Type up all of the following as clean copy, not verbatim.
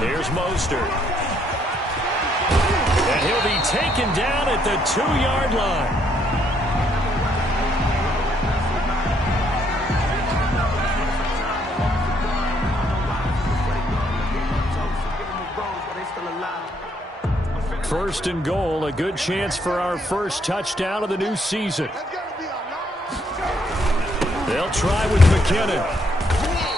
Here's Mostert. And he'll be taken down at the 2-yard line. First and goal, a good chance for our first touchdown of the new season. They'll try with McKinnon.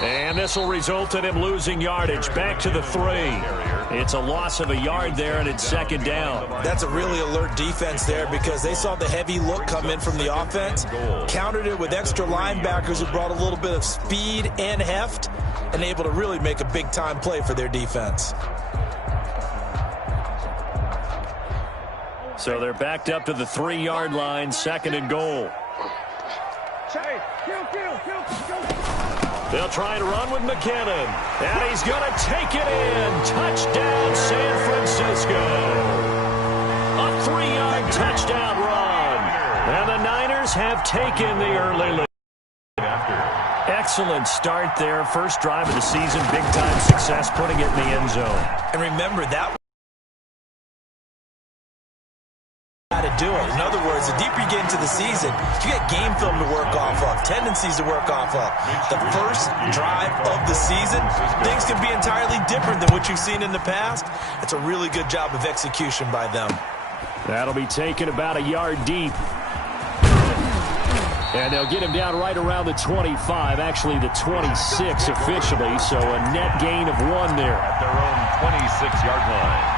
And this will result in him losing yardage. Back to the 3. It's a loss of a yard there, and it's second down. That's a really alert defense there because they saw the heavy look come in from the offense, countered it with extra linebackers who brought a little bit of speed and heft, and able to really make a big-time play for their defense. So they're backed up to the 3-yard line, second and goal. They'll try to run with McKinnon. And he's going to take it in. Touchdown, San Francisco. A 3-yard touchdown run. And the Niners have taken the early lead. Excellent start there. First drive of the season. Big-time success putting it in the end zone. And remember, that to do it. In other words, the deeper you get into the season, you get game film to work off of, tendencies to work off of. The first drive of the season, things can be entirely different than what you've seen in the past. It's a really good job of execution by them. That'll be taken about a yard deep. And they'll get him down right around the 25, actually the 26 officially, so a net gain of 1 there. At their own 26-yard line.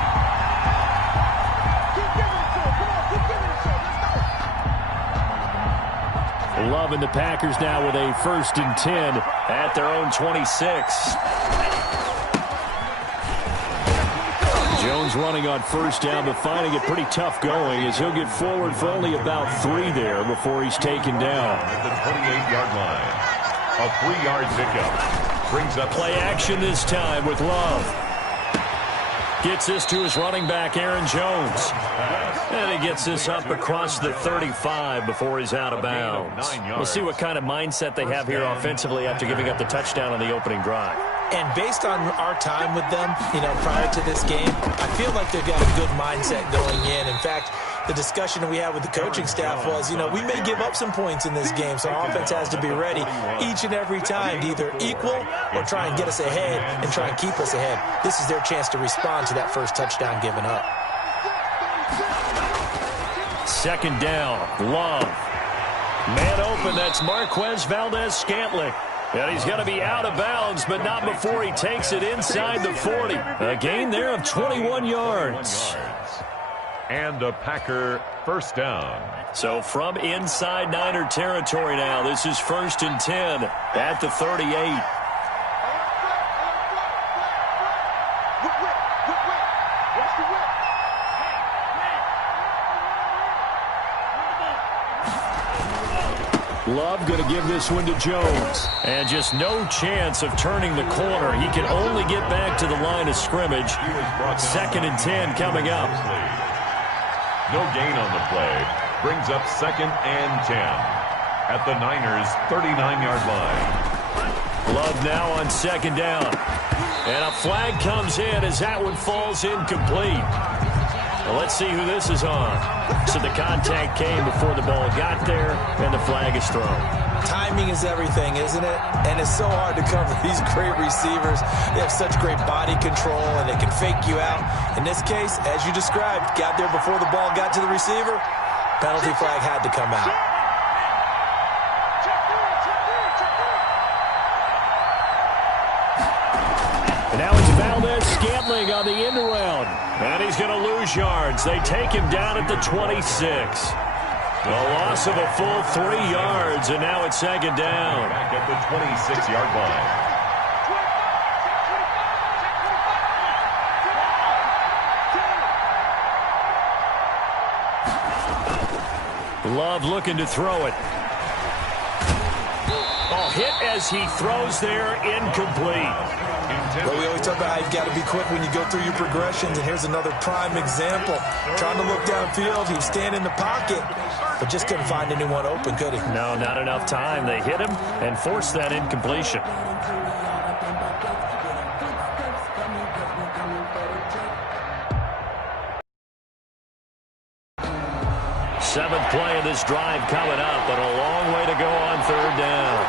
Love and the Packers now with a 1st and 10 at their own 26. Jones running on first down, but finding it pretty tough going as he'll get forward for only about 3 there before he's taken down. At the 28-yard line, a 3-yard pickup brings up play action this time with Love. Gets this to his running back, Aaron Jones. And he gets this up across the 35 before he's out of bounds. We'll see what kind of mindset they have here offensively after giving up the touchdown on the opening drive. And based on our time with them, prior to this game, I feel like they've got a good mindset going in. In fact, the discussion that we had with the coaching staff was, we may give up some points in this game, so our offense has to be ready each and every time to either equal or try and get us ahead and try and keep us ahead. This is their chance to respond to that first touchdown given up. Second down, Love. Man open, that's Marquez Valdez-Scantling. And he's going to be out of bounds, but not before he takes it inside the 40. A gain there of 21 yards. And a Packer first down. So from inside Niner territory now, this is 1st and 10 at the 38. Love going to give this one to Jones. And just no chance of turning the corner. He can only get back to the line of scrimmage. 2nd and 10 coming up. No gain on the play. Brings up 2nd and 10 at the Niners' 39-yard line. Love now on 2nd down. And a flag comes in as that one falls incomplete. Well, let's see who this is on. So the contact came before the ball got there, and the flag is thrown. Timing is everything, isn't it? And it's so hard to cover these great receivers. They have such great body control, and they can fake you out. In this case, as you described, got there before the ball got to the receiver. Penalty flag had to come out. And now it's Valdez-Scantling on the end around. And he's going to lose yards. They take him down at the 26. A loss of a full 3 yards, and now it's 2nd down. Back at the 26-yard line. Love looking to throw it. Oh, hit as he throws there, incomplete. Well, we always talk about how you've got to be quick when you go through your progressions, and here's another prime example. Trying to look downfield, he was standing in the pocket, but just couldn't find anyone open, could he? No, not enough time. They hit him and forced that incompletion. Seventh play of this drive coming up, but a long way to go on third down.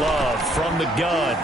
Love from the gun.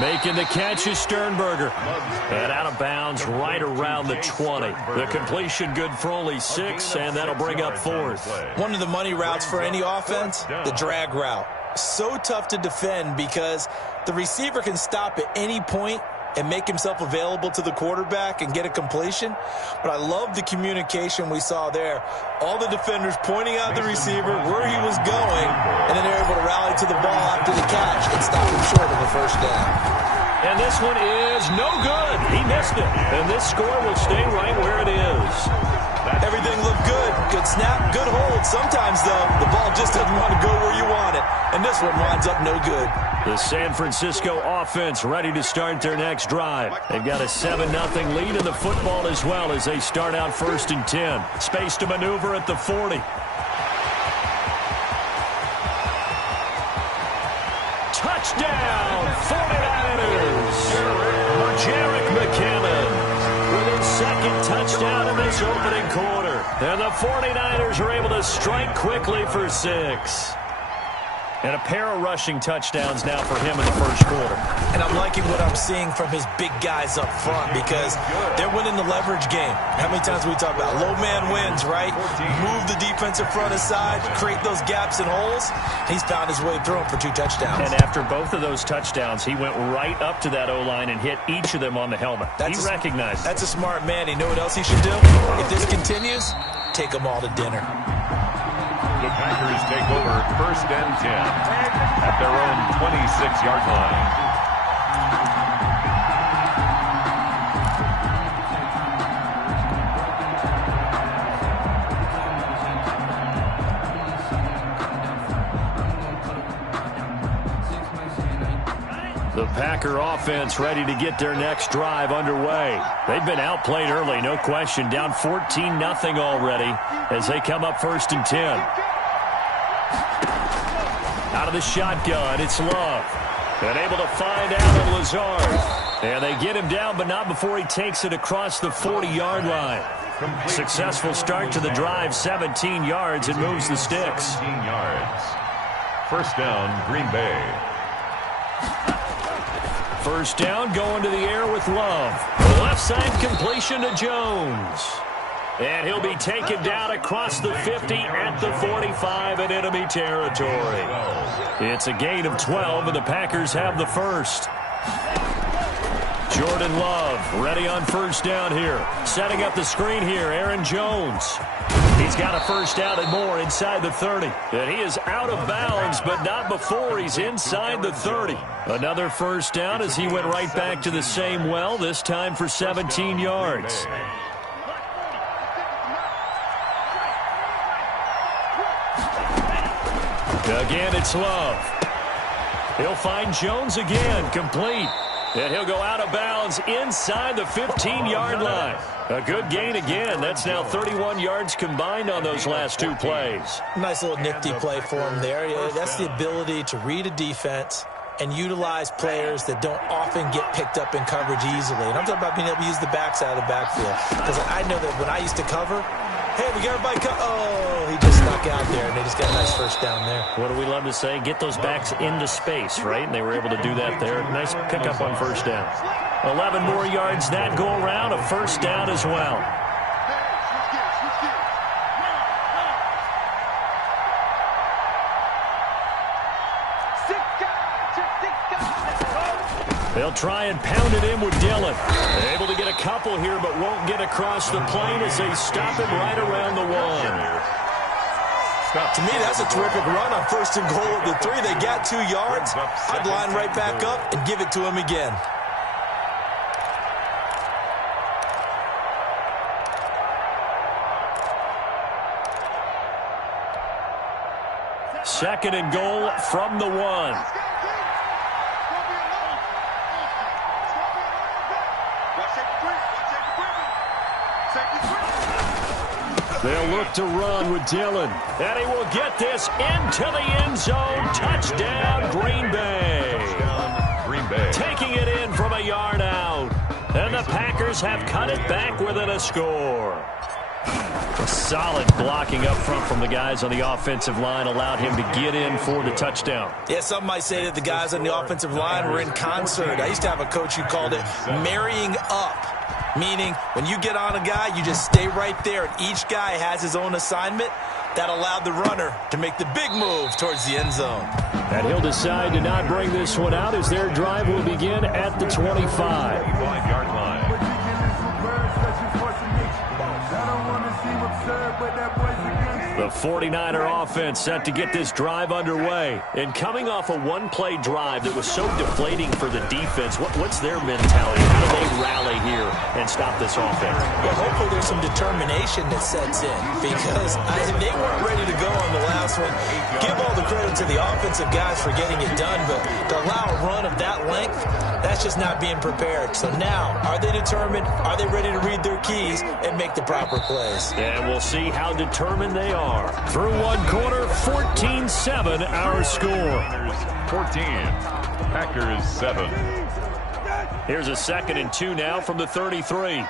Making the catch is Sternberger. And out of bounds right around the 20. The completion good for only 6, and that'll bring up fourth. One of the money routes for any offense, the drag route. So tough to defend because the receiver can stop at any point and make himself available to the quarterback and get a completion. But I love the communication we saw there. All the defenders pointing out the receiver, where he was going, and then they're able to rally to the ball after the catch and stop him short of the first down. And this one is no good. He missed it. And this score will stay right where it is. Everything looked good. Good snap, good hold. Sometimes, though, the ball just doesn't want to go where you want it. And this one winds up no good. The San Francisco offense ready to start their next drive. They've got a 7-0 lead in the football as well as they start out 1st and 10. Space to maneuver at the 40. Touchdown, 49ers. Jerick McKinnon with his second touchdown in this opening quarter. And the 49ers are able to strike quickly for 6. And a pair of rushing touchdowns now for him in the first quarter. And I'm liking what I'm seeing from his big guys up front because they're winning the leverage game. How many times we talk about low man wins, right? Move the defensive front aside, create those gaps and holes. He's found his way through them for 2 touchdowns. And after both of those touchdowns, he went right up to that O-line and hit each of them on the helmet. He recognized it. That's a smart man. You know what else he should do? If this continues, take them all to dinner. The Packers take over 1st and 10 at their own 26-yard line. The Packer offense ready to get their next drive underway. They've been outplayed early, no question. Down 14-0 already as they come up 1st and 10. Out of the shotgun, it's Love. And able to find Allen Lazard. And they get him down, but not before he takes it across the 40-yard line. Successful start to the drive, 17 yards, and moves the sticks. 17 yards. First down, Green Bay. First down, going to the air with Love. Left side completion to Jones. And he'll be taken down across the 50 at the 45 in enemy territory. It's a gain of 12, and the Packers have the first. Jordan Love ready on first down here. Setting up the screen here, Aaron Jones. He's got a first down and more inside the 30. And he is out of bounds, but not before he's inside the 30. Another first down as he went right back to the same well, this time for 17 yards. Again, it's Love. He'll find Jones again, complete. And he'll go out of bounds inside the 15-yard line. A good gain again. That's now 31 yards combined on those last 2 plays. Nice little nifty play for him there. Yeah, that's the ability to read a defense and utilize players that don't often get picked up in coverage easily. And I'm talking about being able to use the backside of the backfield. Because I know that when I used to cover, hey, we got everybody oh, he just snuck out there, and they just got a nice first down there. What do we love to say? Get those backs into space, right? And they were able to do that there. Nice pickup on first down. 11 more yards that go around, a first down as well. They'll try and pound it in with Dillon. Able to get a couple here, but won't get across the plane as they stop him right around the 1. To me, that's a terrific run on first and goal at the 3. They got 2 yards. I'd line right back up and give it to him again. Second and goal from the 1. They'll look to run with Dillon. And he will get this into the end zone. Touchdown, Green Bay. Green Bay. Taking it in from a yard out. And the Packers Niners have cut it back within a score. Solid blocking up front from the guys on the offensive line allowed him to get in for the touchdown. Yeah, some might say that the guys on the offensive line were in concert. I used to have a coach who called it marrying up, meaning when you get on a guy, you just stay right there, and each guy has his own assignment. That allowed the runner to make the big move towards the end zone. And he'll decide to not bring this one out as their drive will begin at the 25-yard line. The 49er offense set to get this drive underway. And coming off a one-play drive that was so deflating for the defense, what's their mentality? How do they rally here and stop this offense? Well, hopefully there's some determination that sets in because they weren't ready to go on the last one. Give all the credit to the offensive guys for getting it done, but to allow a run of that length, that's just not being prepared. So now, are they determined? Are they ready to read their keys and make the proper plays? And we'll see how determined they are. Through one quarter, 14-7 our score. 14, Packers 7. Here's a 2nd and 2 now from the 33.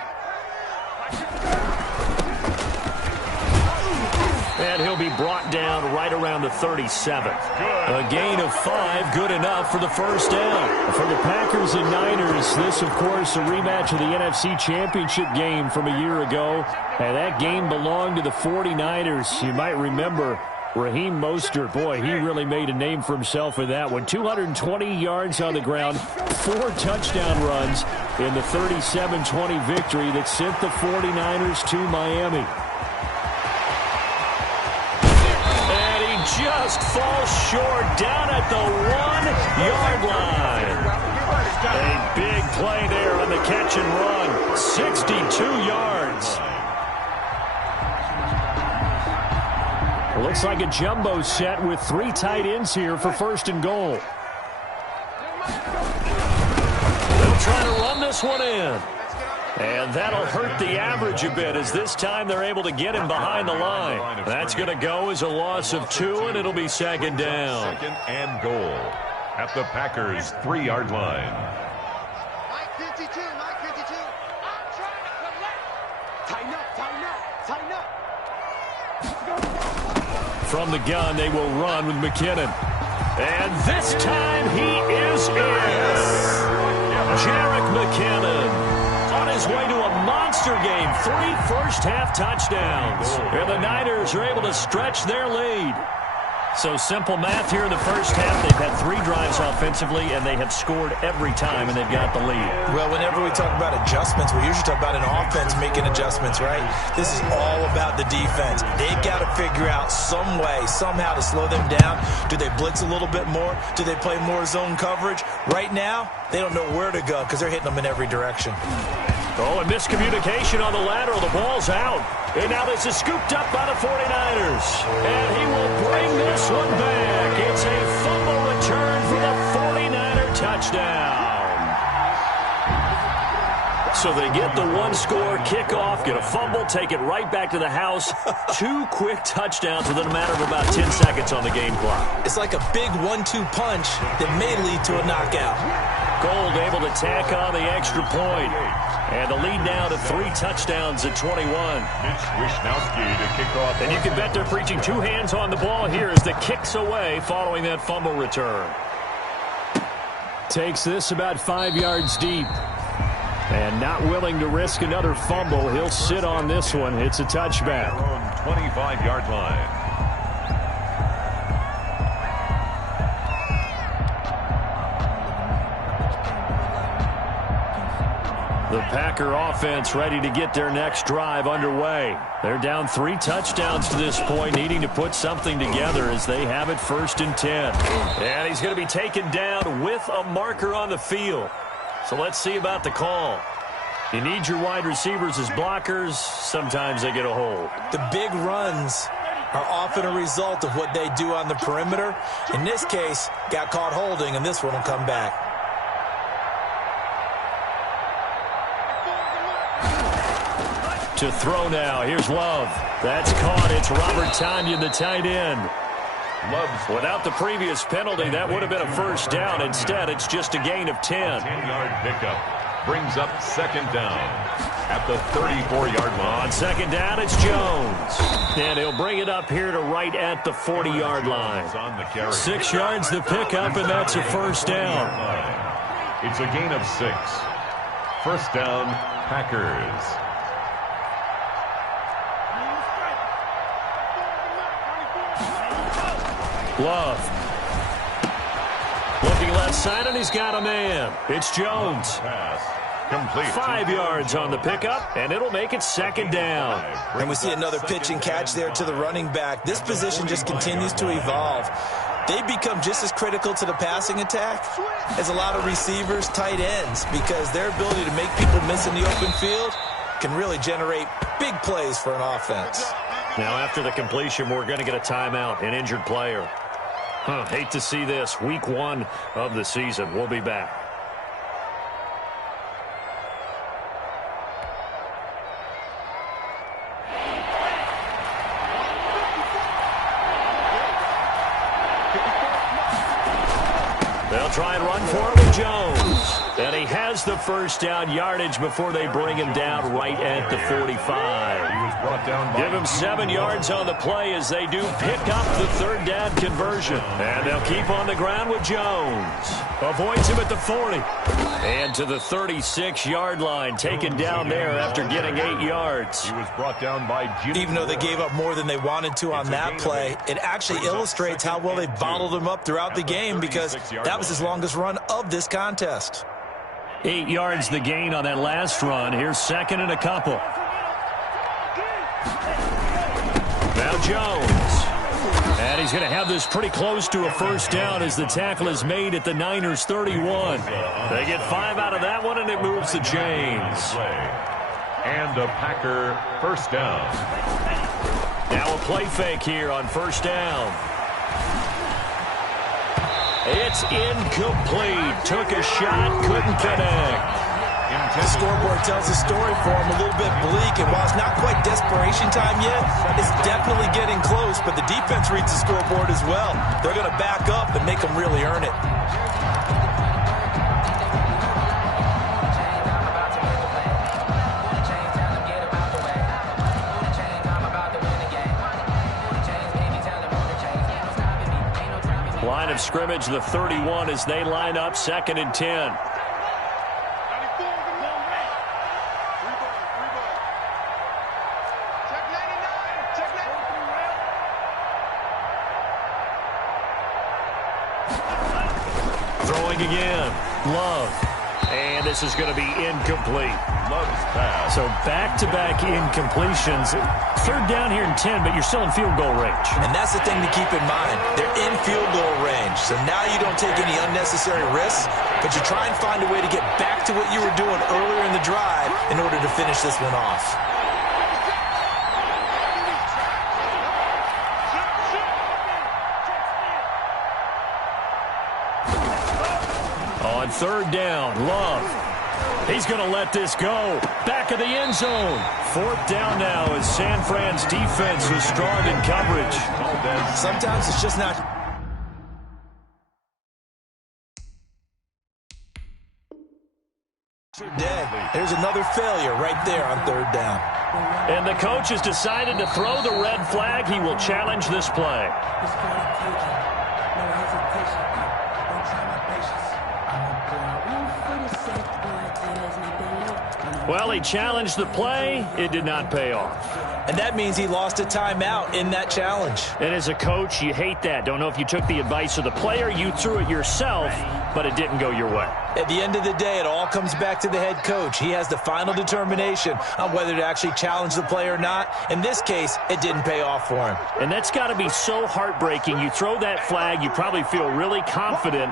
And he'll be brought down right around the 37. A gain of 5, good enough for the first down. For the Packers and Niners, this, of course, a rematch of the NFC Championship game from a year ago. And that game belonged to the 49ers. You might remember Raheem Mostert. Boy, he really made a name for himself with that one. 220 yards on the ground, 4 touchdown runs in the 37-20 victory that sent the 49ers to Miami. Just falls short down at the 1-yard line. A big play there on the catch and run. 62 yards. Looks like a jumbo set with 3 tight ends here for 1st and goal. They'll try to run this one in. And that'll hurt the average a bit as this time they're able to get him behind the line. That's going to go as a loss of 2, and it'll be 2nd down. 2nd and goal at the Packers' 3-yard line. Mike 52, Mike 52. I'm trying to collect. Tighten up, tighten up, tighten up. From the gun, they will run with McKinnon. And this time he is in. Jerick McKinnon. On his way to a monster game, 3 first-half touchdowns. And the Niners are able to stretch their lead. So simple math here in the first half. They've had 3 drives offensively, and they have scored every time, and they've got the lead. Well, whenever we talk about adjustments, we usually talk about an offense making adjustments, right? This is all about the defense. They've got to figure out some way, somehow to slow them down. Do they blitz a little bit more? Do they play more zone coverage? Right now, they don't know where to go because they're hitting them in every direction. Oh, and miscommunication on the lateral. The ball's out. And now this is scooped up by the 49ers. And he will bring this one back. It's a fumble return for the 49er touchdown. So they get the 1-score kickoff, get a fumble, take it right back to the house. 2 quick touchdowns within a matter of about 10 seconds on the game clock. It's like a big 1-2 punch that may lead to a knockout. Gold able to tack on the extra point. And the lead now to 3 touchdowns at 21. Mitch Wishnowsky to kick off. And you can bet they're preaching 2 hands on the ball here as the kick's away following that fumble return. Takes this about 5 yards deep. And not willing to risk another fumble. He'll sit on this one. It's a touchback. 25-yard line. The Packer offense ready to get their next drive underway. They're down 3 touchdowns to this point, needing to put something together as they have it 1st and 10. And he's going to be taken down with a marker on the field. So let's see about the call. You need your wide receivers as blockers. Sometimes they get a hold. The big runs are often a result of what they do on the perimeter. In this case, got caught holding, and this one will come back. To throw now. Here's Love. That's caught. It's Robert Tonyan, the tight end. Love's without the previous penalty, that would have been a first down. Instead, it's just a gain of 10. 10-yard pickup. brings up second down at the 34-yard line. On second down, it's Jones. And he'll bring it up here to right at the 40-yard line. 6 yards the pickup, and that's a first down. It's a gain of 6. First down, Packers. Love. Looking left side, and he's got a man. It's Jones. Complete. 5 yards on the pickup, and it'll make it second down. And we see another pitch and catch there to the running back. This position just continues to evolve. They become just as critical to the passing attack as a lot of receivers, tight ends, because their ability to make people miss in the open field can really generate big plays for an offense. Now, after the completion, we're going to get a timeout, an injured player. Hate to see this. Week 1 of the season. We'll be back. They'll try and run for it with Jones. And he has the first down yardage before they bring him down right at the 45. He was brought down by Give him 7 yards on the play as they do pick up the third down conversion. And they'll keep on the ground with Jones. Avoids him at the 40. And to the 36-yard line, taken down there after getting 8 yards. He was brought down by Jimmy. Even though they gave up more than they wanted to on that play, it actually illustrates how well they bottled him up throughout the game, because that was his longest run of this contest. 8 yards the gain on that last run. Here's second and a couple. Now Jones. And he's going to have this pretty close to a first down as the tackle is made at the Niners' 31. They get 5 out of that one, and it moves the chains. And a Packer first down. Now a play fake here on first down. It's incomplete. Took a shot, couldn't connect. The scoreboard tells a story for him, a little bit bleak, and while it's not quite desperation time yet, it's definitely getting close, but the defense reads the scoreboard as well. They're going to back up and make them really earn it. Line of scrimmage, the 31, as they line up second and 10. Throwing again. Love. And this is going to be incomplete. Love's pass. So back-to-back incompletions. Third down here in 10, but you're still in field goal range. And that's the thing to keep in mind. They're in field goal range. So now you don't take any unnecessary risks, but you try and find a way to get back to what you were doing earlier in the drive in order to finish this one off. On third down, Love. He's going to let this go. Back of the end zone. Fourth down now as San Fran's defense is strong in coverage. Sometimes it's just not. There's another failure right there on third down. And the coach has decided to throw the red flag. He will challenge this play. Well, he challenged the play. It did not pay off. And that means he lost a timeout in that challenge. And as a coach, you hate that. Don't know if you took the advice of the player. You threw it yourself, but it didn't go your way. At the end of the day, it all comes back to the head coach. He has the final determination on whether to actually challenge the play or not. In this case, it didn't pay off for him. And that's got to be so heartbreaking. You throw that flag, you probably feel really confident,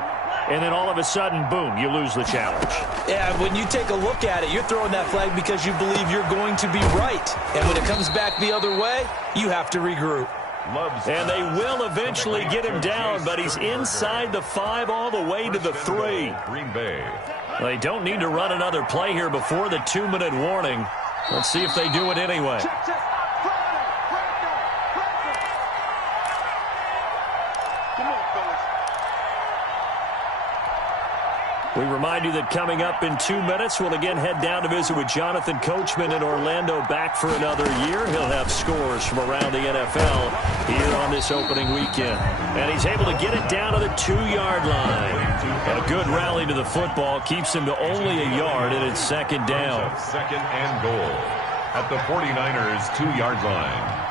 and then all of a sudden, boom, you lose the challenge. Yeah, when you take a look at it, you're throwing that flag because you believe you're going to be right. And when it comes back the other way, you have to regroup. And they will eventually get him down, but he's inside the 5 all the way to the 3. Green Bay. They don't need to run another play here before the 2-minute warning. Let's see if they do it anyway. We remind you that coming up in 2 minutes, we'll again head down to visit with Jonathan Coachman in Orlando, back for another year. He'll have scores from around the NFL here on this opening weekend. And he's able to get it down to the 2-yard line. A good rally to the football keeps him to only a yard, and it's second down. Second and goal at the 49ers' 2-yard line.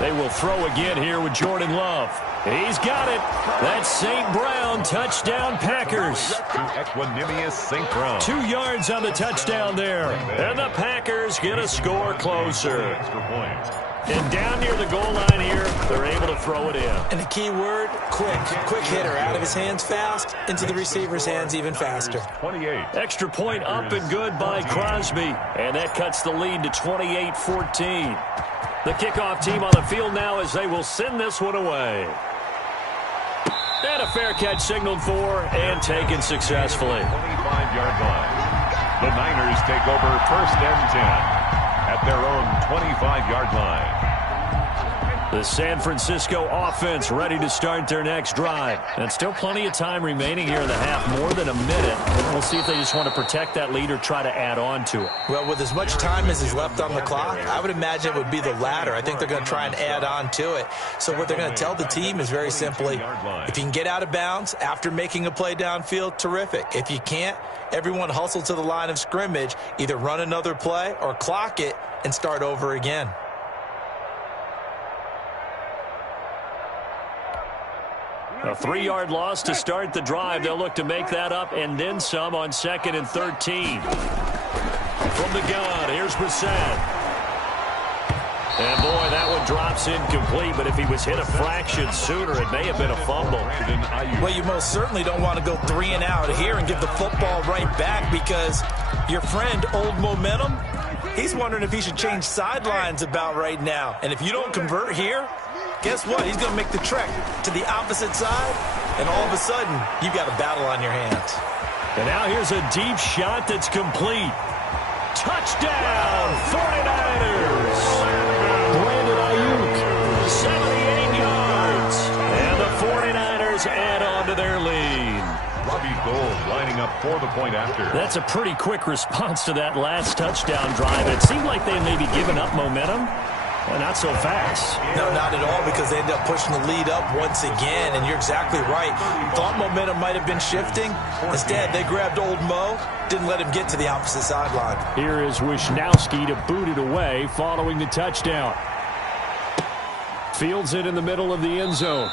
They will throw again here with Jordan Love. He's got it. That's St. Brown. Touchdown, Packers. To Equanimous St. Brown. 2 yards on the touchdown there. And the Packers get a score closer. Extra point. And down near the goal line here, they're able to throw it in. And the key word, quick. Quick hitter. Out of his hands fast, into the receiver's hands even faster. 28. Extra point up and good by Crosby. And that cuts the lead to 28-14. The kickoff team on the field now as they will send this one away. And a fair catch signaled for and taken successfully. 25-yard line. The Niners take over first and 10 at their own 25-yard line. The San Francisco offense ready to start their next drive. And still plenty of time remaining here in the half, more than a minute. We'll see if they just want to protect that lead or try to add on to it. Well, with as much time as is left on the clock, I would imagine it would be the latter. I think they're going to try and add on to it. So what they're going to tell the team is very simply, if you can get out of bounds after making a play downfield, terrific. If you can't, everyone hustle to the line of scrimmage, either run another play or clock it and start over again. A 3-yard loss to start the drive. They'll look to make that up and then some on 2nd and 13. From the gun, here's Brissett. And boy, that one drops incomplete, but if he was hit a fraction sooner, it may have been a fumble. Well, you most certainly don't want to go 3 and out here and give the football right back, because your friend, Old Momentum, he's wondering if he should change sidelines about right now. And if you don't convert here, guess what? He's going to make the trek to the opposite side, and all of a sudden, you've got a battle on your hands. And now here's a deep shot that's complete. Touchdown, 49ers. Brandon Ayuk, 78 yards. And the 49ers add on to their lead. Robbie Gould lining up for the point after. That's a pretty quick response to that last touchdown drive. It seemed like they may be giving up momentum. Well, not so fast. No, not at all, because they ended up pushing the lead up once again, and you're exactly right. Thought momentum might have been shifting. Instead, they grabbed Old Mo, didn't let him get to the opposite sideline. Here is Wisnowski to boot it away following the touchdown. Fields it in the middle of the end zone.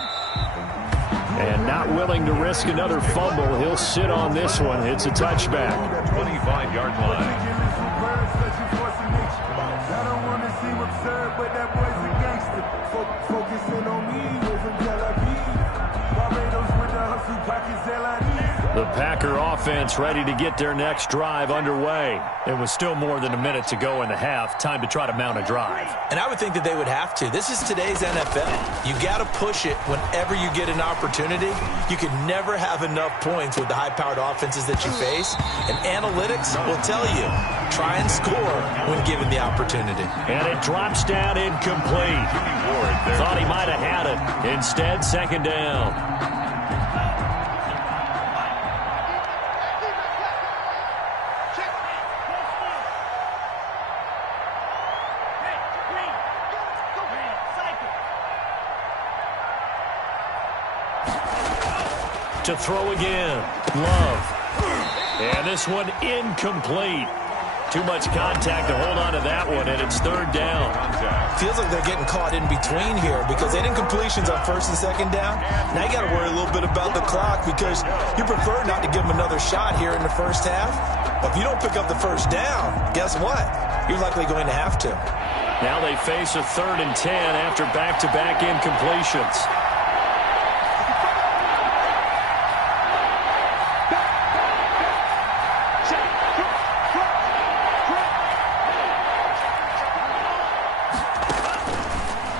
And not willing to risk another fumble, he'll sit on this one. It's a touchback. 25-yard line. The Packer offense ready to get their next drive underway. It was still more than a minute to go in the half. Time to try to mount a drive. And I would think that they would have to. This is today's NFL. You got to push it whenever you get an opportunity. You can never have enough points with the high-powered offenses that you face. And analytics will tell you, try and score when given the opportunity. And it drops down incomplete. Thought he might have had it. Instead, second down. To throw again, Love. And this one incomplete. Too much contact to hold on to that one, and it's third down. Feels like they're getting caught in between here, because they didn't completions on first and second down. Now you got to worry a little bit about the clock, because you prefer not to give them another shot here in the first half. But if you don't pick up the first down, guess what? You're likely going to have to. Now they face a 3rd and 10 after back-to-back incompletions.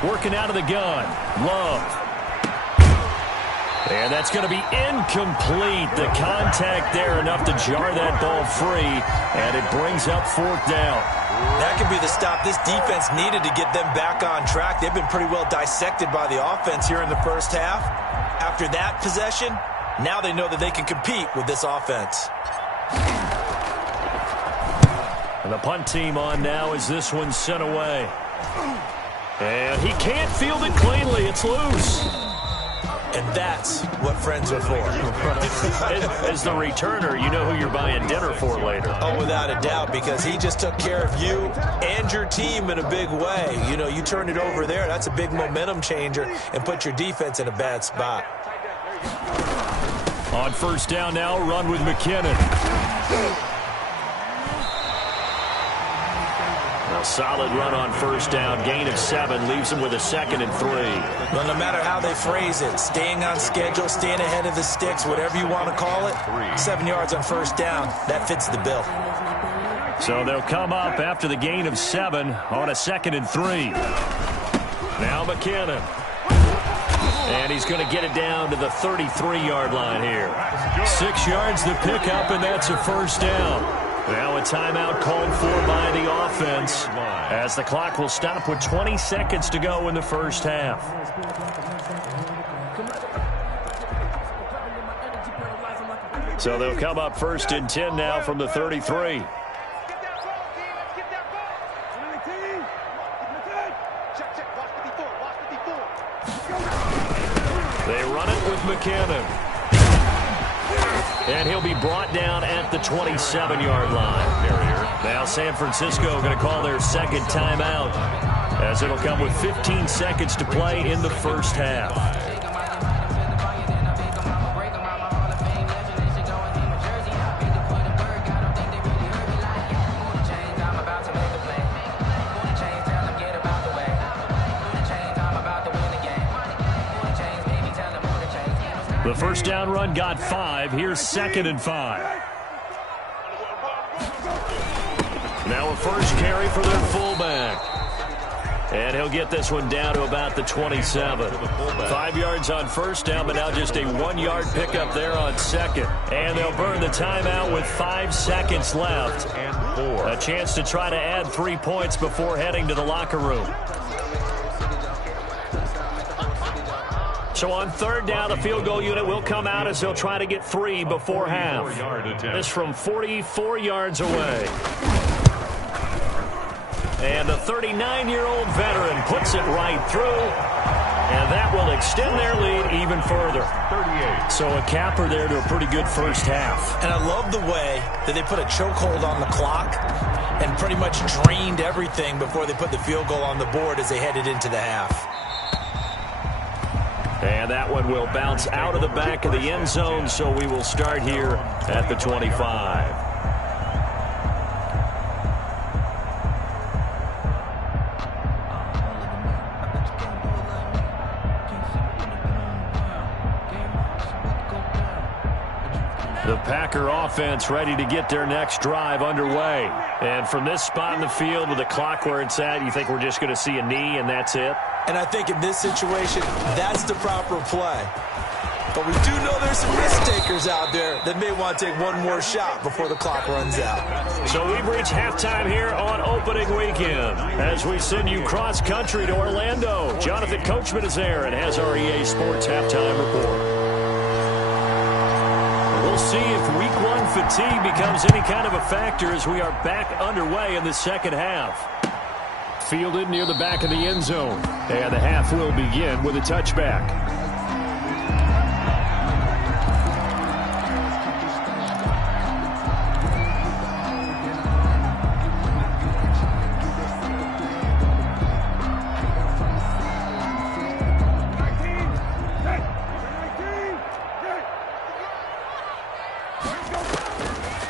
Working out of the gun. Love. And that's going to be incomplete. The contact there enough to jar that ball free, and it brings up 4th down. That could be the stop this defense needed to get them back on track. They've been pretty well dissected by the offense here in the first half. After that possession, now they know that they can compete with this offense. And the punt team on now as this one's sent away. And he can't field it cleanly. It's loose. And that's what friends are for. As the returner, you know who you're buying dinner for later. Oh, without a doubt, because he just took care of you and your team in a big way. You know, you turn it over there, that's a big momentum changer, and put your defense in a bad spot. On 1st down now, run with McKinnon. A solid run on 1st down, gain of 7, leaves him with a 2nd and 3. Well, no matter how they phrase it, staying on schedule, staying ahead of the sticks, whatever you want to call it, 7 yards on 1st down, that fits the bill. So they'll come up after the gain of 7 on a 2nd and 3. Now McKinnon. And he's going to get it down to the 33-yard line here. 6 yards the pickup, and that's a 1st down. Now a timeout called for by the offense as the clock will stop with 20 seconds to go in the first half. So they'll come up 1st and 10 now from the 33. They run it with McKinnon. And he'll be brought down at the 27-yard line. Now San Francisco going to call their 2nd timeout as it'll come with 15 seconds to play in the first half. The 1st down run got 5. Here's 2nd and 5. Now a 1st carry for their fullback. And he'll get this one down to about the 27. 5 yards on 1st down, but now just a 1-yard pickup there on 2nd. And they'll burn the timeout with 5 seconds left. A chance to try to add 3 points before heading to the locker room. So on 3rd down, the field goal unit will come out as they'll try to get 3 before half. This from 44 yards away. And the 39-year-old veteran puts it right through. And that will extend their lead even further. 38. So a capper there to a pretty good first half. And I love the way that they put a chokehold on the clock and pretty much drained everything before they put the field goal on the board as they headed into the half. And that one will bounce out of the back of the end zone, so we will start here at the 25. The Packer offense ready to get their next drive underway. And from this spot in the field with the clock where it's at, you think we're just going to see a knee and that's it? And I think in this situation, that's the proper play. But we do know there's some risk takers out there that may want to take one more shot before the clock runs out. So we've reached halftime here on opening weekend. As we send you cross-country to Orlando, Jonathan Coachman is there and has our EA Sports halftime report. We'll see if Week 1 fatigue becomes any kind of a factor as we are back underway in the second half. Fielded near the back of the end zone. And the half will begin with a touchback.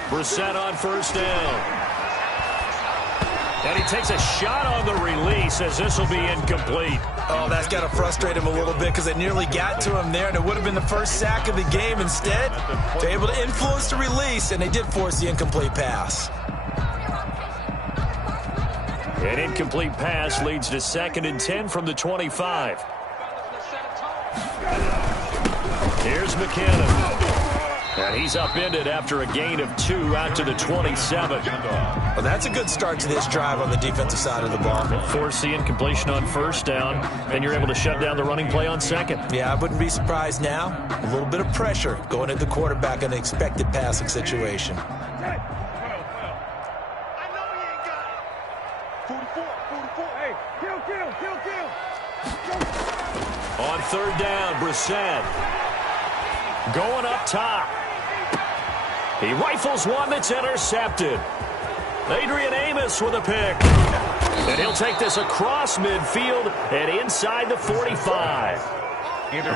Brissett on first down. And he takes a shot on the release as this will be incomplete. Oh, that's got to frustrate him a little bit because they nearly got to him there, and it would have been the first sack of the game. Instead, they're able to influence the release, and they did force the incomplete pass. An incomplete pass leads to 2nd and 10 from the 25. Here's McKinnon. And he's upended after a gain of 2 out to the 27. Well, that's a good start to this drive on the defensive side of the ball. Force the incompletion on first down, then you're able to shut down the running play on second. Yeah, I wouldn't be surprised now. A little bit of pressure going at the quarterback in an expected passing situation. On third down, Brissett. Going up top. He rifles one that's intercepted. Adrian Amos with a pick. And he'll take this across midfield and inside the 45.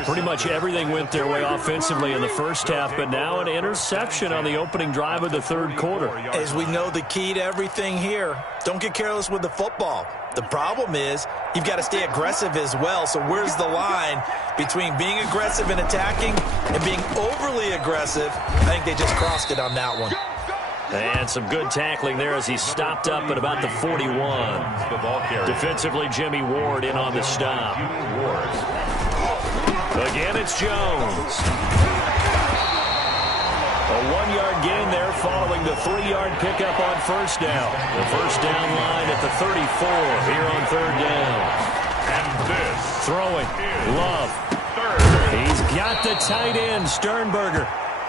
Pretty much everything went their way offensively in the first half, but now an interception on the opening drive of the third quarter. As we know, the key to everything here, don't get careless with the football. The problem is you've got to stay aggressive as well. So where's the line between being aggressive and attacking and being overly aggressive? I think they just crossed it on that one. And some good tackling there as he stopped up at about the 41. Defensively, Jimmy Ward in on the stop. Again, it's Jones. A 1-yard gain there following the 3-yard pickup on first down. The first down line at the 34 here on third down. And this throwing. Love. He's got the tight end, Sternberger.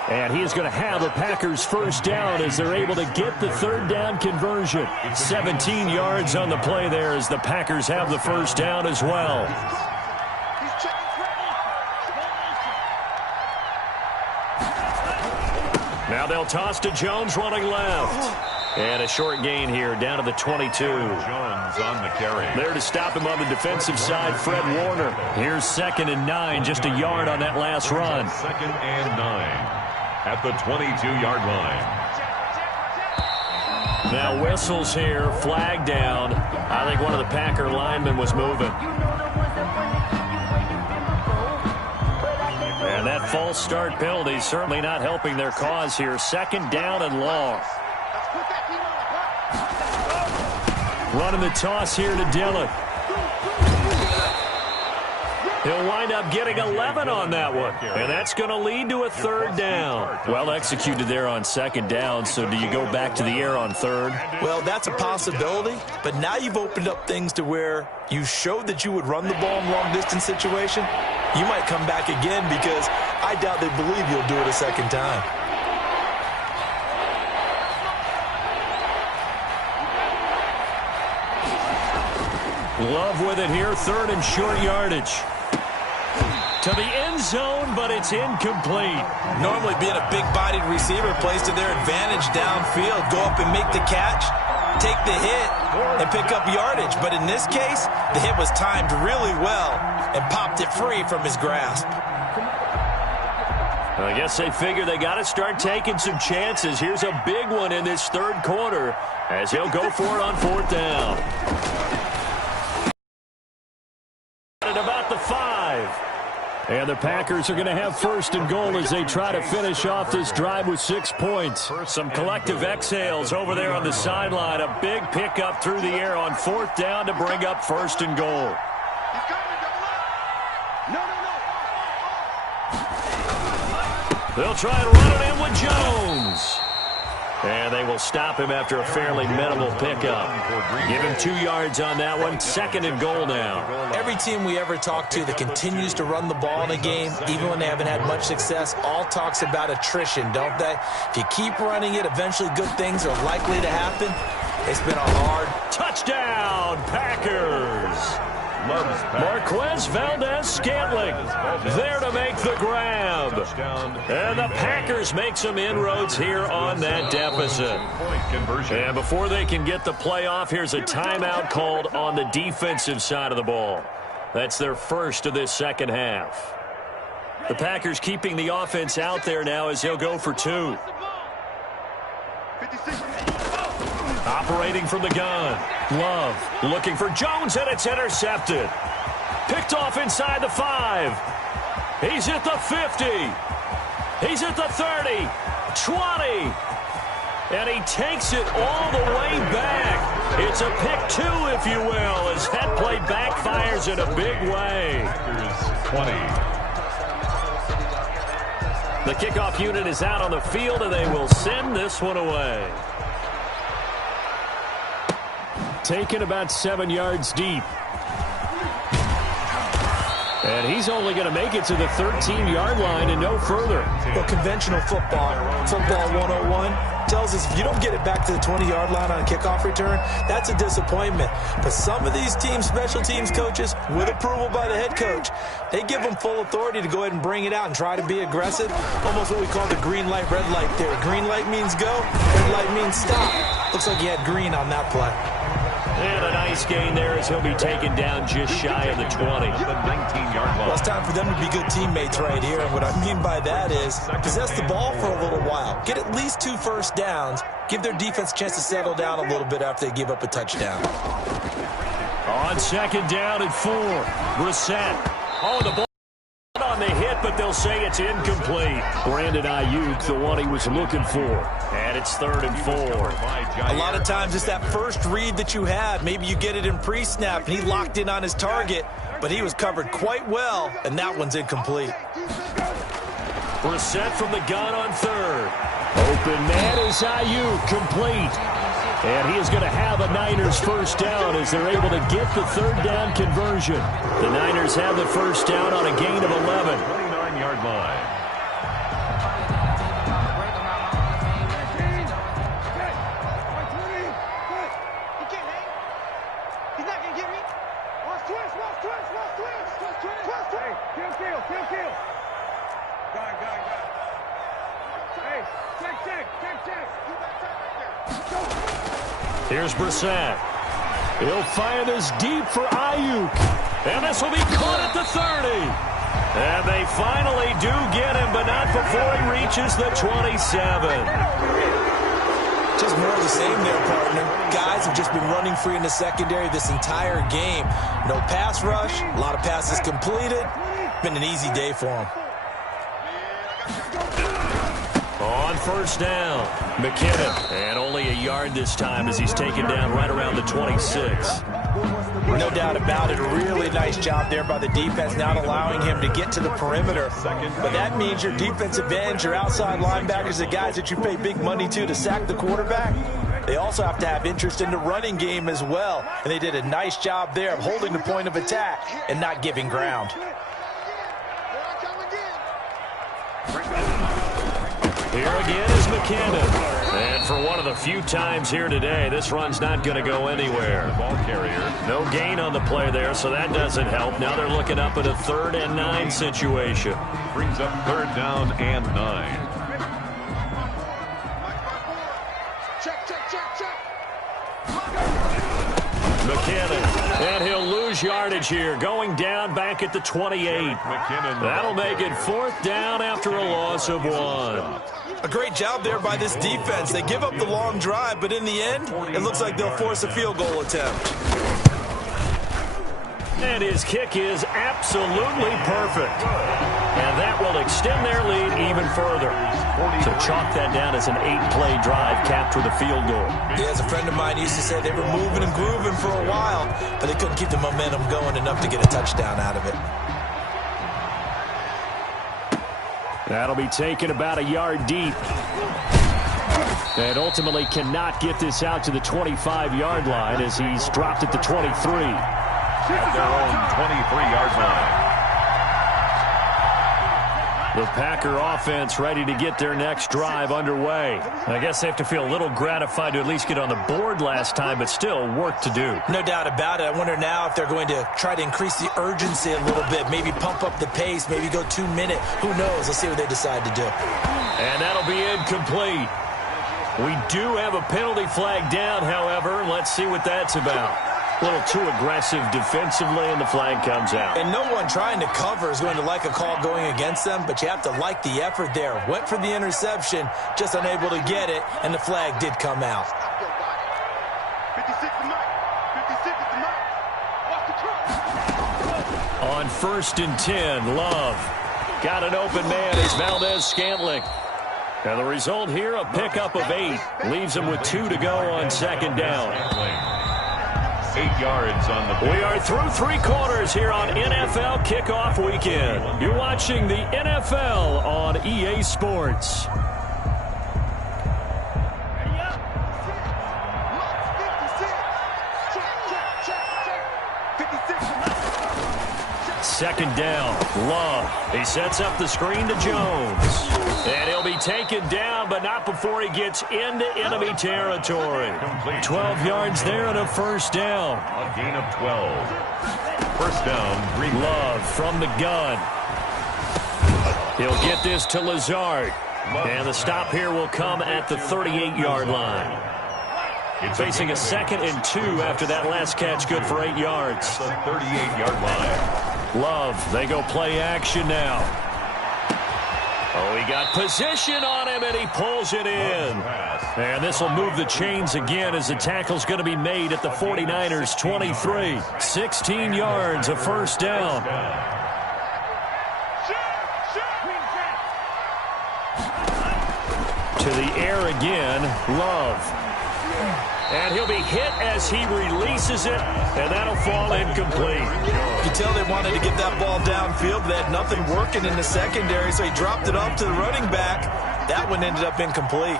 And he is going to have a Packers first down as they're able to get the third down conversion. 17 yards on the play there as the Packers have the first down as well. Now they'll toss to Jones running left. And a short gain here down to the 22. Jones on the carry. There to stop him on the defensive side, Fred Warner. Here's 2nd and 9, just a yard on that last run. 2nd and 9 at the 22-yard line. Now whistles here, flag down. I think one of the Packer linemen was moving. And that false start penalty certainly not helping their cause here. 2nd down and long. Running the toss here to Dillon. He'll wind up getting 11 on that one. And that's going to lead to a third down. Well executed there on 2nd down, so do you go back to the air on third? Well, that's a possibility, but now you've opened up things to where you showed that you would run the ball in long-distance situation. You might come back again because I doubt they believe you'll do it a second time. Love with it here, 3rd and short yardage. To the end zone, but it's incomplete. Normally being a big-bodied receiver plays to their advantage downfield. Go up and make the catch, take the hit, and pick up yardage. But in this case, the hit was timed really well and popped it free from his grasp. I guess they figure they got to start taking some chances. Here's a big one in this third quarter as he'll go for it on 4th down. At about the 5. And the Packers are going to have 1st and goal as they try to finish off this drive with 6 points. Some collective exhales over there on the sideline. A big pickup through the air on 4th down to bring up 1st and goal. They'll try and run it in with Jones. And they will stop him after a fairly minimal pickup. Give him 2 yards on that one. 2nd and goal now. Every team we ever talk to that continues to run the ball in a game, even when they haven't had much success, all talks about attrition, don't they? If you keep running it, eventually good things are likely to happen. It's been a hard touchdown, Packers. Marquez Valdez-Scantling there to make the grab. And the Packers make some inroads here on that deficit. And before they can get the play off, here's a timeout called on the defensive side of the ball. That's their first of this second half. The Packers keeping the offense out there now as they'll go for 2. Operating from the gun. Love looking for Jones, and it's intercepted. Picked off inside the 5. He's at the 50. He's at the 30. 20. And he takes it all the way back. It's a pick 2, if you will, as that play backfires in a big way. 20. The kickoff unit is out on the field, and they will send this one away. Taken about 7 yards deep. And he's only going to make it to the 13-yard line and no further. Well, conventional football 101, tells us if you don't get it back to the 20-yard line on a kickoff return, that's a disappointment. But some of these teams, special teams coaches, with approval by the head coach, they give them full authority to go ahead and bring it out and try to be aggressive. Almost what we call the green light, red light theory. Green light means go, red light means stop. Looks like he had green on that play. And a nice gain there as he'll be taken down just shy of the 20. The 19-yard line. Well, it's time for them to be good teammates right here. And what I mean by that is possess the ball for a little while. Get at least 2 first downs. Give their defense a chance to settle down a little bit after they give up a touchdown. On second down and 4, Brissett. Oh, the ball on the hit, but they'll say it's incomplete. Brandon Ayuk, the one he was looking for. And it's 3rd and 4. A lot of times it's that first read that you have. Maybe you get it in pre-snap, and he locked in on his target, but he was covered quite well, and that one's incomplete. Brissett from the gun on 3rd. Open man is Ayuk, complete. And he is going to have a Niners first down as they're able to get the 3rd down conversion. The Niners have the first down on a gain of 11. 29-yard line. Here's Brissett. He'll fire this deep for Ayuk. And this will be caught at the 30. And they finally do get him, but not before he reaches the 27. Just more of the same there, partner. Guys have just been running free in the secondary this entire game. No pass rush, a lot of passes completed. Been an easy day for them. On first down, McKinnon. And only a yard this time as he's taken down right around the 26. No doubt about it. A really nice job there by the defense, not allowing him to get to the perimeter. But that means your defensive ends, your outside linebackers, the guys that you pay big money to sack the quarterback, they also have to have interest in the running game as well. And they did a nice job there of holding the point of attack and not giving ground. Here again is McKinnon. And for one of the few times here today, this run's not going to go anywhere. Ball carrier. No gain on the play there, so that doesn't help. Now they're looking up at a 3rd and 9 situation. Brings up 3rd down and 9. McKinnon, and he'll lose yardage here, going down back at the 28. McKinnon. That'll make it 4th down after a loss of 1. A great job there by this defense. They give up the long drive, but in the end, it looks like they'll force a field goal attempt. And his kick is absolutely perfect. And that will extend their lead even further. So chalk that down as an 8-play drive capped with a field goal. Yeah, as a friend of mine used to say, they were moving and grooving for a while, but they couldn't keep the momentum going enough to get a touchdown out of it. That'll be taken about a yard deep. And ultimately cannot get this out to the 25-yard line as he's dropped at the 23. At their own 23-yard line. The Packer offense ready to get their next drive underway. I guess they have to feel a little gratified to at least get on the board last time, but still work to do. No doubt about it. I wonder now if they're going to try to increase the urgency a little bit, maybe pump up the pace, maybe go 2-minute. Who knows? Let's see what they decide to do. And that'll be incomplete. We do have a penalty flag down, however. Let's see what that's about. A little too aggressive defensively, and the flag comes out. And no one trying to cover is going to like a call going against them, but you have to like the effort there. Went for the interception, just unable to get it, and the flag did come out. 56 to Mike. 56 to Mike. Watch the truck. On 1st and 10, Love got an open man as Valdez-Scantling. And the result here, a pickup of 8. Leaves him with 2 to go on 2nd down. 8 yards on the play. We are through 3 quarters here on NFL Kickoff Weekend. You're watching the NFL on EA Sports. Second down, Love. He sets up the screen to Jones. And he'll be taken down, but not before he gets into enemy territory. 12 yards there and a first down. A gain of 12. First down, Green Bay. Love from the gun. He'll get this to Lazard. And the stop here will come at the 38-yard line. Facing a 2nd and 2 after that last catch, good for 8 yards. The 38-yard line. Love, they go play action now. Oh, he got position on him, and he pulls it in. And this will move the chains again as the tackle's going to be made at the 49ers' 23. 16 yards, a first down. To the air again, Love. And he'll be hit as he releases it, and that'll fall incomplete. You can tell they wanted to get that ball downfield. They had nothing working in the secondary, so he dropped it off to the running back. That one ended up incomplete.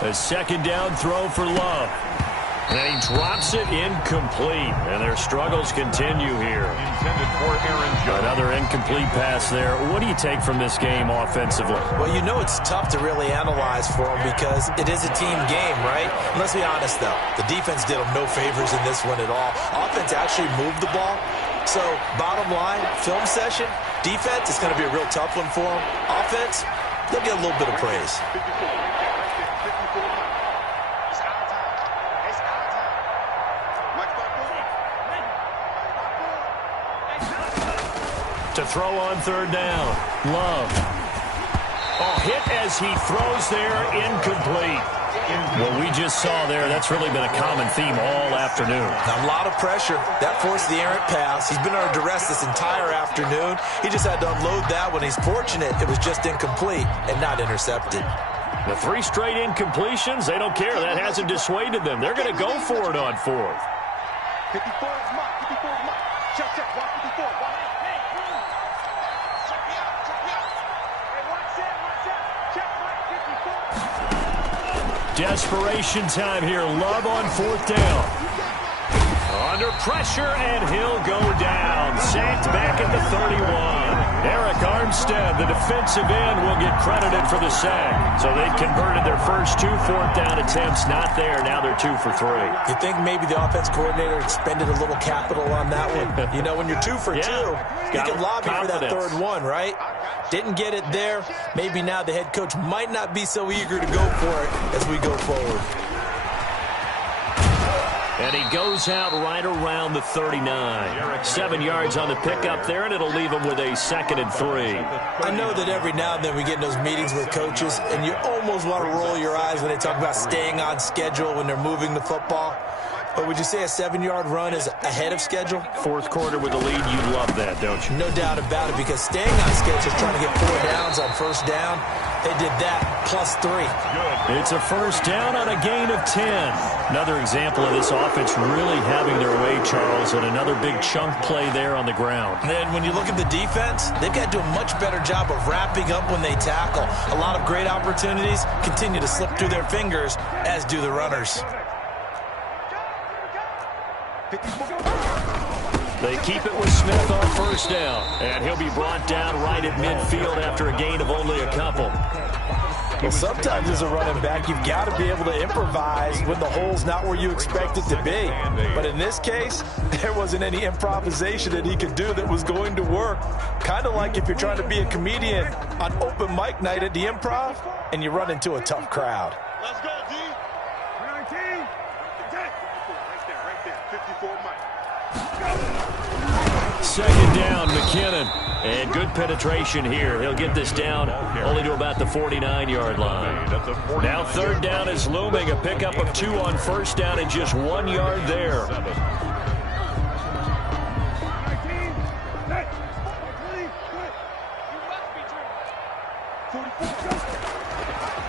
A second down throw for Love. And he drops it incomplete. And their struggles continue here. Intended for Aaron Jones. Another incomplete pass there. What do you take from this game offensively? Well, you know it's tough to really analyze for them because it is a team game, right? And let's be honest, though. The defense did them no favors in this one at all. Offense actually moved the ball. So, bottom line, film session, defense, it's going to be a real tough one for them. Offense, they'll get a little bit of praise. To throw on third down. Love. Oh, hit as he throws there, incomplete. What we just saw there, that's really been a common theme all afternoon. A lot of pressure. That forced the errant pass. He's been under duress this entire afternoon. He just had to unload that one. He's fortunate it was just incomplete and not intercepted. The 3 straight incompletions, they don't care. That hasn't dissuaded them. They're going to go for it on 4th. 54 is marked. 54 is marked. Check, check. Watch 54. Watch. Desperation time here. Love on 4th down. Under pressure, and he'll go down. Sacked back at the 31. Eric Armstead, the defensive end, will get credited for the sack. So they've converted their first 2 4th down attempts. Not there. Now they're 2 for 3. You think maybe the offense coordinator expended a little capital on that one? You know, when you're 2 for 2, you can lobby for that 3rd one, right? Didn't get it there. Maybe now the head coach might not be so eager to go for it as we go forward. And he goes out right around the 39. 7 yards on the pickup there, and it'll leave him with a 2nd and 3. I know that every now and then we get in those meetings with coaches, and you almost want to roll your eyes when they talk about staying on schedule when they're moving the football. But would you say a 7-yard run is ahead of schedule? 4th quarter with the lead, you love that, don't you? No doubt about it, because staying on schedule is trying to get 4 downs on first down. They did that, plus 3. It's a first down on a gain of 10. Another example of this offense really having their way, Charles, and another big chunk play there on the ground. And then when you look at the defense, they've got to do a much better job of wrapping up when they tackle. A lot of great opportunities continue to slip through their fingers, as do the runners. They keep it with Smith on first down, and he'll be brought down right at midfield after a gain of only a couple. Well, sometimes as a running back, you've got to be able to improvise when the hole's not where you expect it to be. But in this case, there wasn't any improvisation that he could do that was going to work. Kind of like if you're trying to be a comedian on open mic night at the Improv and you run into a tough crowd. Let's go, D. 19. Right there. 54 Mike. Second down, McKinnon. And good penetration here. He'll get this down only to about the 49-yard line. Now 3rd down is looming. A pickup of 2 on first down and just 1 yard there.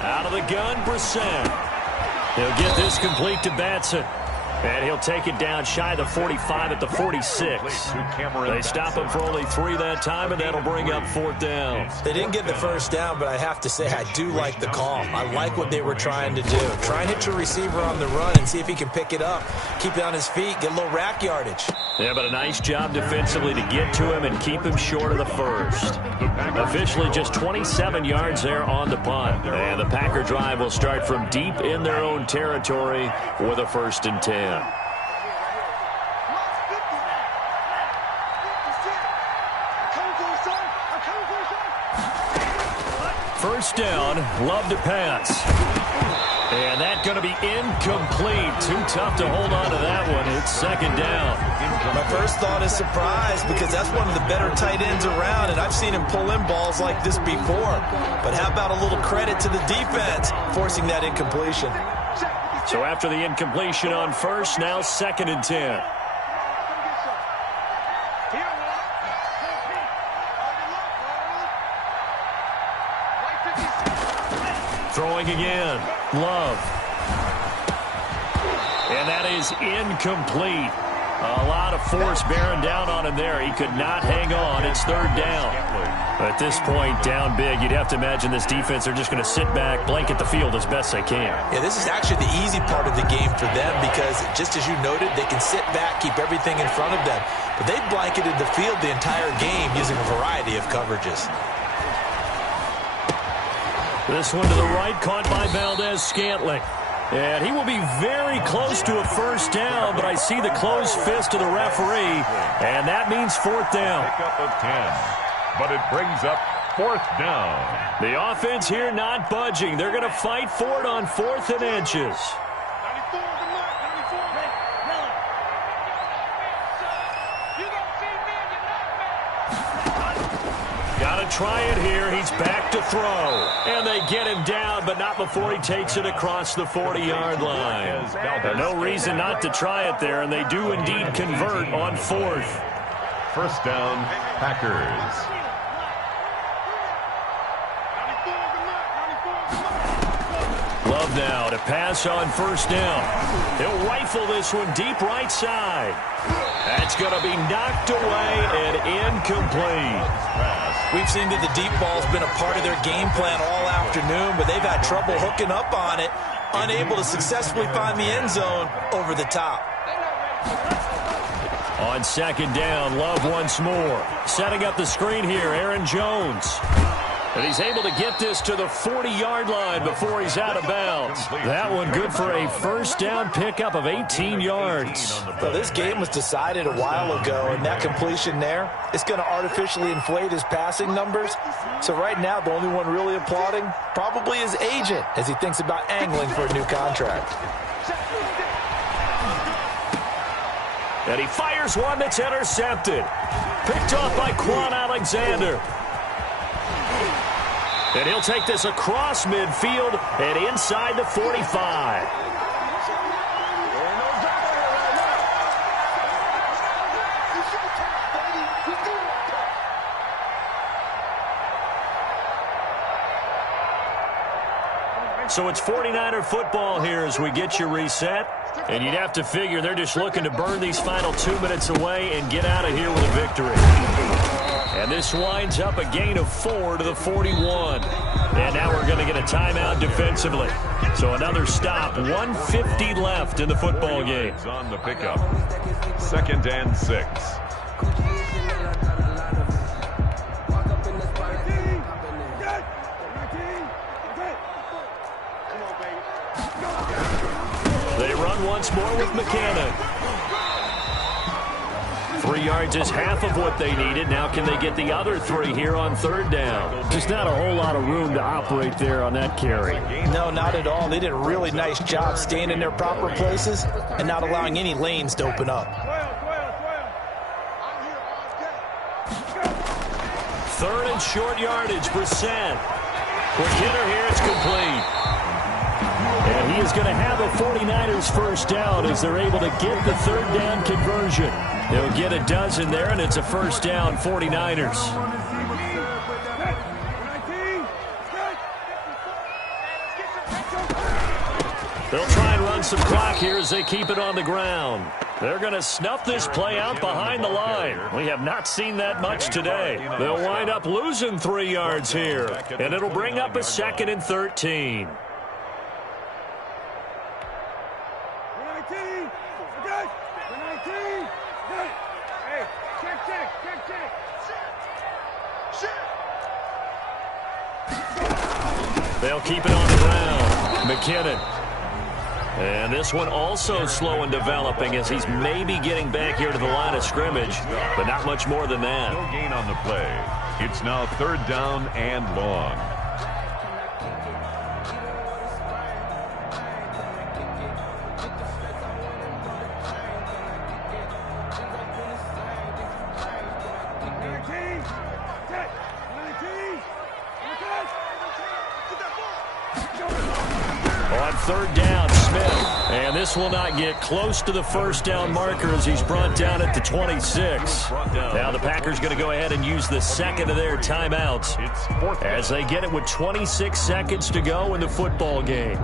Out of the gun, Brissett. He'll get this complete to Batson. And he'll take it down shy of the 45 at the 46. They stop him for only 3 that time, and that'll bring up 4th down. They didn't get the first down, but I have to say I do like the call. I like what they were trying to do. Try and hit your receiver on the run and see if he can pick it up, keep it on his feet, get a little rack yardage. Yeah, but a nice job defensively to get to him and keep him short of the first. Officially just 27 yards there on the punt. And the Packer drive will start from deep in their own territory with a 1st and 10. First down, Love to pass. And that's going to be incomplete. Too tough to hold on to that one. It's 2nd down. My first thought is surprise because that's one of the better tight ends around, and I've seen him pull in balls like this before. But how about a little credit to the defense forcing that incompletion? So after the incompletion on first, now 2nd and 10. Throwing again, Love. And that is incomplete. A lot of force bearing down on him there. He could not hang on. It's 3rd down. At this point, down big, you'd have to imagine this defense, they're just going to sit back, blanket the field as best they can. Yeah, this is actually the easy part of the game for them because, just as you noted, they can sit back, keep everything in front of them. But they've blanketed the field the entire game using a variety of coverages. This one to the right, caught by Valdez-Scantling. And he will be very close to a 1st down, but I see the closed fist of the referee, and that means 4th down. Pick up of 10, but it brings up 4th down. The offense here not budging. They're going to fight for it on 4th and inches. Try it here. He's back to throw. And they get him down, but not before he takes it across the 40-yard line. No reason not to try it there, and they do indeed convert on 4th. 1st down, Packers. Love now to pass on 1st down. He'll rifle this one deep right side. That's going to be knocked away and incomplete. We've seen that the deep ball's been a part of their game plan all afternoon, but they've had trouble hooking up on it, unable to successfully find the end zone over the top. On 2nd down, Love once more. Setting up the screen here, Aaron Jones. And he's able to get this to the 40-yard line before he's out of bounds. That one good for a 1st down pickup of 18 yards. Well, this game was decided a while ago, and that completion there, it's going to artificially inflate his passing numbers. So right now, the only one really applauding probably his agent as he thinks about angling for a new contract. And he fires one that's intercepted. Picked off by Quan Alexander. And he'll take this across midfield and inside the 45. So it's 49er football here as we get you reset. And you'd have to figure they're just looking to burn these final 2 minutes away and get out of here with a victory. And this winds up a gain of 4 to the 41. And now we're going to get a timeout defensively. So another stop, 1:50 left in the football game. On the pickup, 2nd and 6. They run once more with McCannon. 3 yards is half of what they needed. Now can they get the other 3 here on 3rd down? Just not a whole lot of room to operate there on that carry. No, not at all. They did a really nice job staying in their proper places and not allowing any lanes to open up. 3rd and short yardage, Brissett. Quick hitter here, it's complete. And he is going to have a 49ers 1st down as they're able to get the 3rd down conversion. They'll get a dozen there, and it's a 1st down 49ers. They'll try and run some clock here as they keep it on the ground. They're going to snuff this play out behind the line. We have not seen that much today. They'll wind up losing 3 yards here, and it'll bring up a 2nd and 13. They'll keep it on the ground. McKinnon. And this one also slow in developing as he's maybe getting back here to the line of scrimmage, but not much more than that. No gain on the play. It's now 3rd down and long. On 3rd down, Smith. And this will not get close to the 1st down marker as he's brought down at the 26. Now the Packers going to go ahead and use the 2nd of their timeouts as they get it with 26 seconds to go in the football game.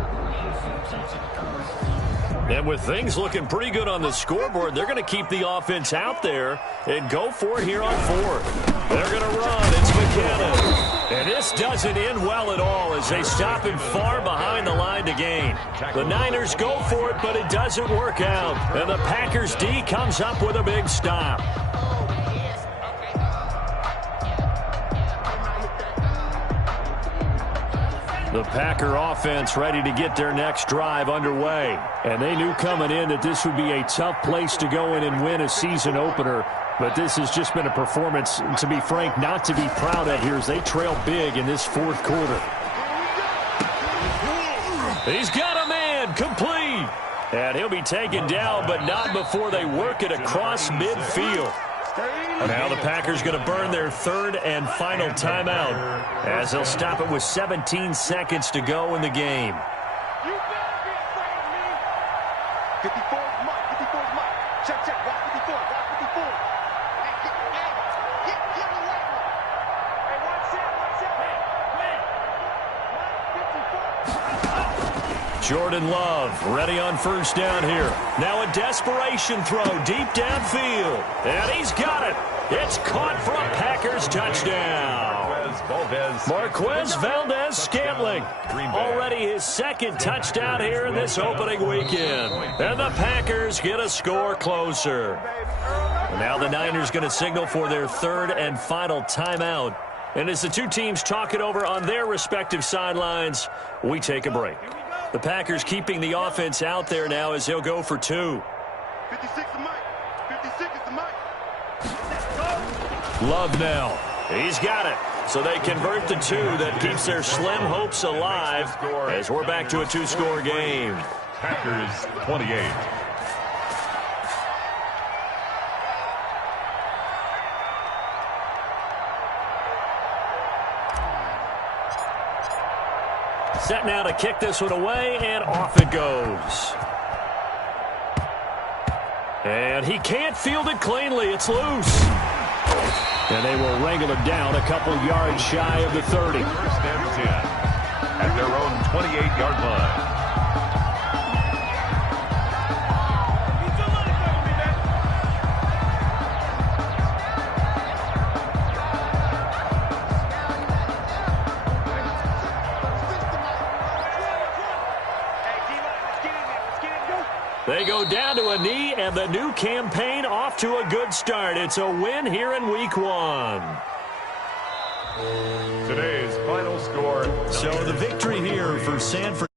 And with things looking pretty good on the scoreboard, they're going to keep the offense out there and go for it here on 4th. They're going to run. It's McKinnon. And this doesn't end well at all as they stop him far behind the line to gain. The Niners go for it, but it doesn't work out. And the Packers D comes up with a big stop. The Packer offense ready to get their next drive underway. And they knew coming in that this would be a tough place to go in and win a season opener. But this has just been a performance, to be frank, not to be proud of here as they trail big in this 4th quarter. He's got a man, complete. And he'll be taken down, but not before they work it across midfield. Now the Packers going to burn their 3rd and final timeout as they'll stop it with 17 seconds to go in the game. You better be afraid of me. 54 is Mike. 54 is Mike. Check, check. Got 54. Got 54. Hey, get the right one. Hey, watch that. Watch that. Hey, 54. Jordan Love ready on 1st down here. Now a desperation throw deep downfield. And he's got it. It's caught for a Packers touchdown. Marquez Valdez-Scantling. Already his 2nd touchdown here in this opening weekend. And the Packers get a score closer. Now the Niners going to signal for their 3rd and final timeout. And as the two teams talk it over on their respective sidelines, we take a break. The Packers keeping the offense out there now as they'll go for 2. 56 is Mike. 56 is the Mike. Love now. He's got it. So they convert the 2. That keeps their slim hopes alive as we're back to a 2-score game. Packers 28. Set now to kick this one away, and off it goes. And he can't field it cleanly. It's loose. And they will wrangle it down a couple yards shy of the 30. 1st and 10 at their own 28-yard line. They go down to a knee, and the new campaign off to a good start. It's a win here in Week 1. Today's final score. So the victory here for San Francisco.